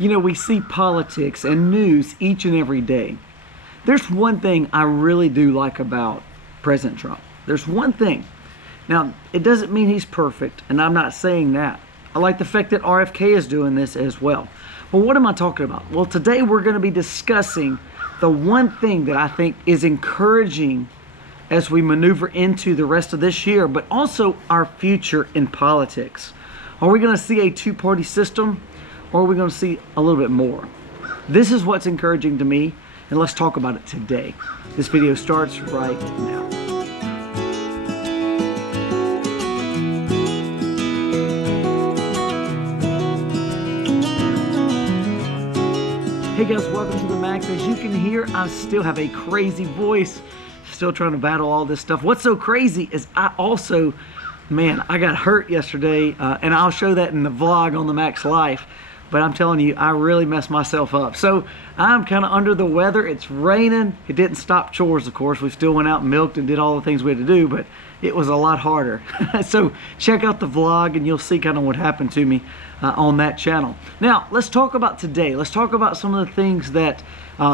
You know, we see politics and news each and every day. There's one thing I really do like about President Trump. There's one thing. Now, it doesn't mean he's perfect, and I'm not saying that. I like the fact that RFK is doing this as well. But what am I talking about? Well, today we're going to be discussing the one thing that I think is encouraging as we maneuver into the rest of this year, but also our future in politics. Are we going to see a two-party system, or are we going to see a little bit more? This is what's encouraging to me, and let's talk about it today. This video starts right now. Hey guys, welcome to the Max. As you can hear, I still have a crazy voice. Still trying to battle all this stuff. What's so crazy is I also, I got hurt yesterday, and I'll show that in the vlog on the Max Life. But I'm telling you, I really messed myself up. So I'm kind of under the weather. It's raining. It didn't stop chores, of course. We still went out and milked and did all the things we had to do, but it was a lot harder. So check out the vlog and you'll see kind of what happened to me on that channel. Now, let's talk about today. Let's talk about some of the things that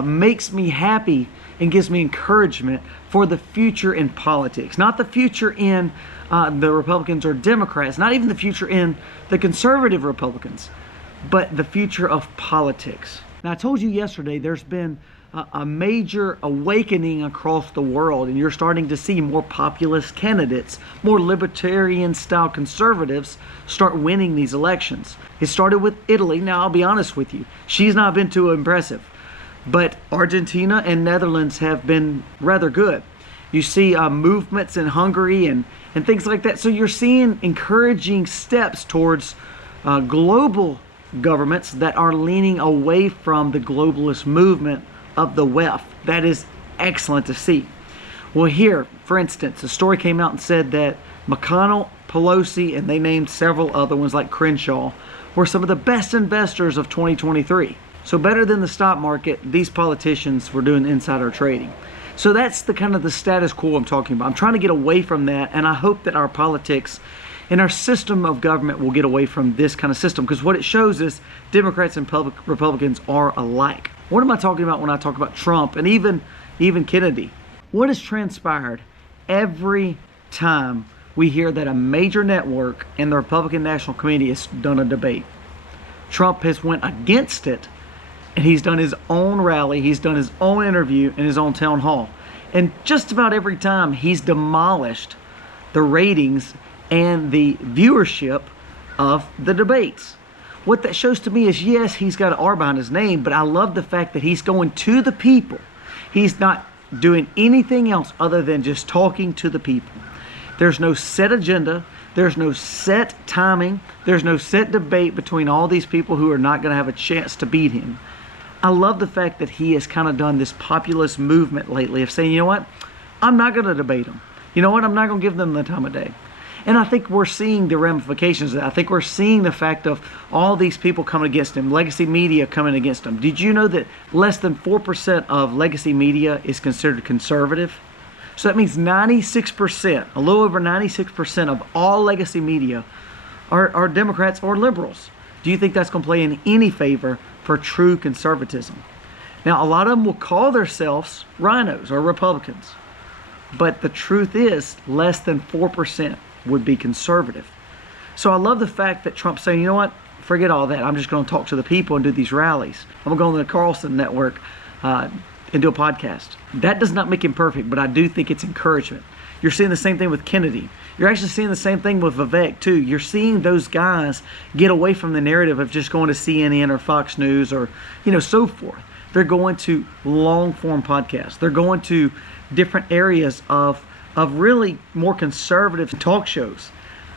makes me happy and gives me encouragement for the future in politics. Not the future in the Republicans or Democrats, not even the future in the conservative Republicans, but the future of politics. Now, I told you yesterday there's been a major awakening across the world, and you're starting to see more populist candidates, more libertarian-style conservatives start winning these elections. It started with Italy. Now, I'll be honest with you, she's not been too impressive, but Argentina and Netherlands have been rather good. You see movements in Hungary and things like that. So you're seeing encouraging steps towards global governments that are leaning away from the globalist movement of the left. That is excellent to see. Well, here, for instance, a story came out and said that McConnell, Pelosi, and they named several other ones like Crenshaw, were some of the best investors of 2023. So better than the stock market, these politicians were doing insider trading. So that's the kind of the status quo I'm talking about. I'm trying to get away from that, and I hope that our politics and our system of government will get away from this kind of system, because what it shows is Democrats and Republicans are alike. What am I talking about when I talk about Trump and even Kennedy? What has transpired every time we hear that a major network in the Republican National Committee has done a debate? Trump has went against it, and he's done his own rally, he's done his own interview and his own town hall. And just about every time he's demolished the ratings and the viewership of the debates. What that shows to me is, yes, he's got an R behind his name, but I love the fact that he's going to the people. He's not doing anything else other than just talking to the people. There's no set agenda. There's no set timing. There's no set debate between all these people who are not going to have a chance to beat him. I love the fact that he has kind of done this populist movement lately of saying, you know what, I'm not going to debate them. You know what, I'm not going to give them the time of day. And I think we're seeing the ramifications of that. I think we're seeing the fact of all these people coming against him, legacy media coming against him. Did you know that less than 4% of legacy media is considered conservative? So that means 96%, a little over 96% of all legacy media are Democrats or liberals. Do you think that's going to play in any favor for true conservatism? Now, a lot of them will call themselves rhinos or Republicans, but the truth is less than 4% would be conservative. So I love the fact that Trump's saying, you know what, forget all that. I'm just going to talk to the people and do these rallies. I'm going to go on the Carlson Network and do a podcast. That does not make him perfect, but I do think it's encouragement. You're seeing the same thing with Kennedy. You're actually seeing the same thing with Vivek too. You're seeing those guys get away from the narrative of just going to CNN or Fox News or, so forth. They're going to long form podcasts. They're going to different areas of really more conservative talk shows.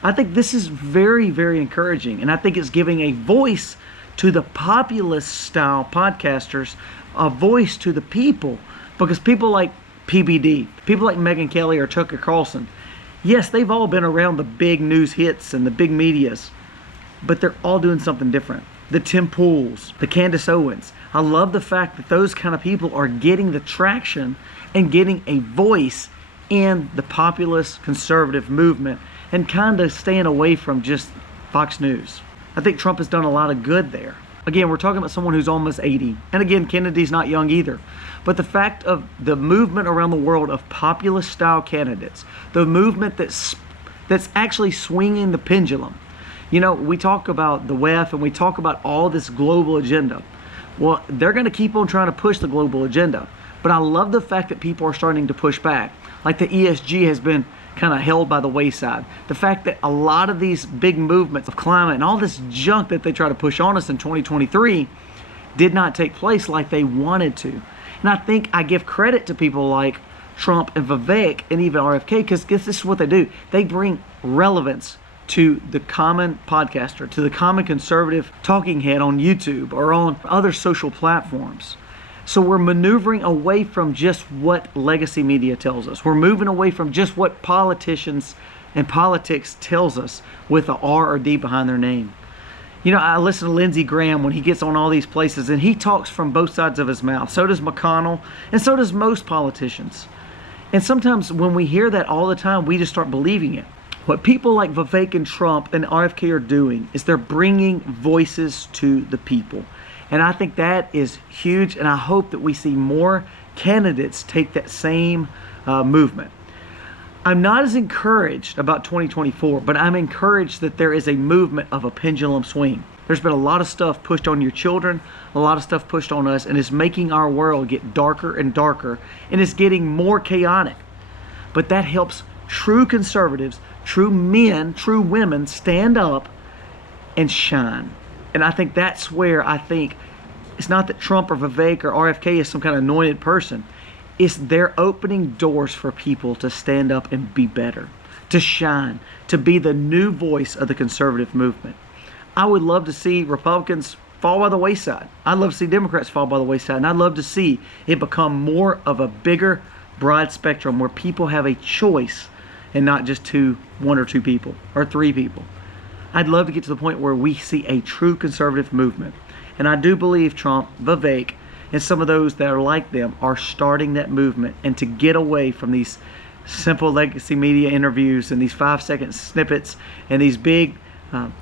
I think this is very, very encouraging. And I think it's giving a voice to the populist style podcasters, a voice to the people. Because people like PBD, people like Megyn Kelly or Tucker Carlson, yes, they've all been around the big news hits and the big medias, but they're all doing something different. The Tim Pools, the Candace Owens. I love the fact that those kind of people are getting the traction and getting a voice in the populist conservative movement and kind of staying away from just Fox News. I think Trump has done a lot of good there. Again, we're talking about someone who's almost 80. And again, Kennedy's not young either. But the fact of the movement around the world of populist style candidates, the movement that's actually swinging the pendulum. You know, we talk about the WEF and we talk about all this global agenda. Well, they're going to keep on trying to push the global agenda. But I love the fact that people are starting to push back. Like the ESG has been kind of held by the wayside. The fact that a lot of these big movements of climate and all this junk that they try to push on us in 2023 did not take place like they wanted to. And I think I give credit to people like Trump and Vivek and even RFK, because this is what they do. They bring relevance to the common podcaster, to the common conservative talking head on YouTube or on other social platforms. So we're maneuvering away from just what legacy media tells us. We're moving away from just what politicians and politics tells us with a R or D behind their name. You know, I listen to Lindsey Graham when he gets on all these places, and he talks from both sides of his mouth. So does McConnell, and so does most politicians. And sometimes when we hear that all the time, we just start believing it. What people like Vivek and Trump and RFK are doing is they're bringing voices to the people. And I think that is huge, and I hope that we see more candidates take that same movement. I'm not as encouraged about 2024, but I'm encouraged that there is a movement of a pendulum swing. There's been a lot of stuff pushed on your children, a lot of stuff pushed on us, and it's making our world get darker and darker, and it's getting more chaotic. But that helps true conservatives, true men, true women stand up and shine. And I think that's where I think it's not that Trump or Vivek or RFK is some kind of anointed person. It's they're opening doors for people to stand up and be better, to shine, to be the new voice of the conservative movement. I would love to see Republicans fall by the wayside. I'd love to see Democrats fall by the wayside. And I'd love to see it become more of a bigger, broad spectrum where people have a choice and not just one or two people or three people. I'd love to get to the point where we see a true conservative movement. And I do believe Trump, Vivek, and some of those that are like them are starting that movement, and to get away from these simple legacy media interviews and these 5-second snippets and these big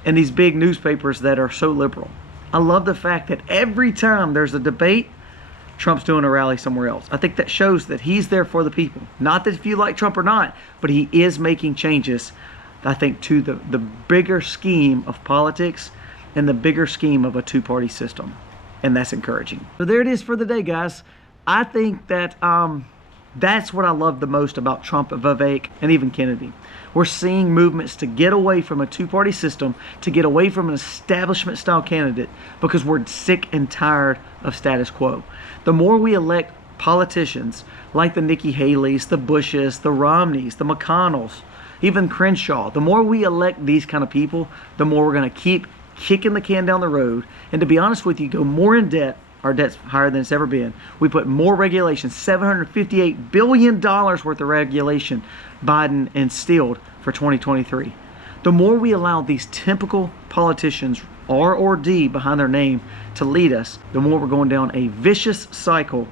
newspapers that are so liberal. I love the fact that every time there's a debate, Trump's doing a rally somewhere else. I think that shows that he's there for the people. Not that if you like Trump or not, but he is making changes, I think, to the bigger scheme of politics and the bigger scheme of a two-party system. And that's encouraging. So there it is for the day, guys. I think that that's what I love the most about Trump, Vivek, and even Kennedy. We're seeing movements to get away from a two-party system, to get away from an establishment-style candidate, because we're sick and tired of status quo. The more we elect politicians like the Nikki Haley's, the Bushes, the Romneys, the McConnells, even Crenshaw, the more we elect these kind of people, the more we're going to keep kicking the can down the road. And to be honest with you, go more in debt. Our debt's higher than it's ever been. We put more regulation, $758 billion worth of regulation Biden instilled for 2023. The more we allow these typical politicians, R or D behind their name, to lead us, the more we're going down a vicious cycle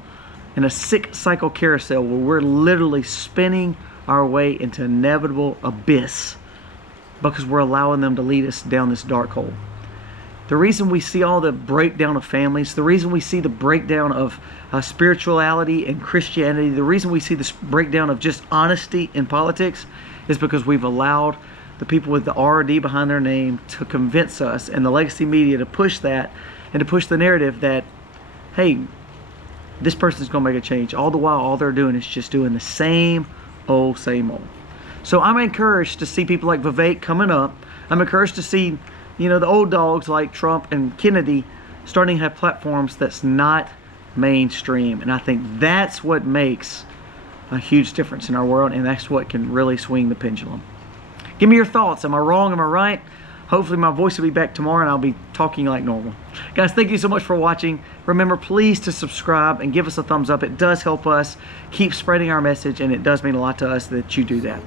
and a sick cycle carousel where we're literally spinning our way into inevitable abyss because we're allowing them to lead us down this dark hole. The reason we see all the breakdown of families, the reason we see the breakdown of spirituality and Christianity, the reason we see this breakdown of just honesty in politics is because we've allowed the people with the R&D behind their name to convince us, and the legacy media to push that and to push the narrative that, hey, this person's going to make a change. All the while, all they're doing is just doing the same old, same old. So I'm encouraged to see people like Vivek coming up. I'm encouraged to see, you know, the old dogs like Trump and Kennedy starting to have platforms that's not mainstream. And I think that's what makes a huge difference in our world, and that's what can really swing the pendulum. Give me your thoughts. Am I wrong? Am I right? Hopefully my voice will be back tomorrow and I'll be talking like normal. Guys, thank you so much for watching. Remember, please to subscribe and give us a thumbs up. It does help us keep spreading our message, and it does mean a lot to us that you do that.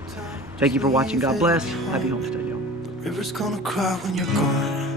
Thank you for watching. God bless. Happy homestead, y'all. The river's gonna cry when you're gone.